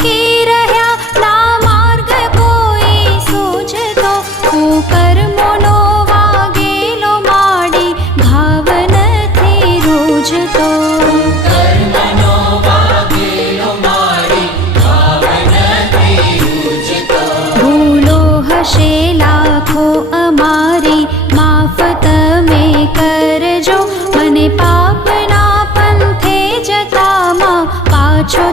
ભટકી રહ્યા, ના માર્ગ કોઈ સૂઝતો. હું કર્મોનો વાગેલો માડી, ભાવ નથી રૂઝતો. કર્મનો વાગેલો માડી, ભાવ નથી રૂઝતો. ભૂલો હશે લાખો અમારી, માફ તમે કરજો. મને પાપના પંથે જતામાં પાછો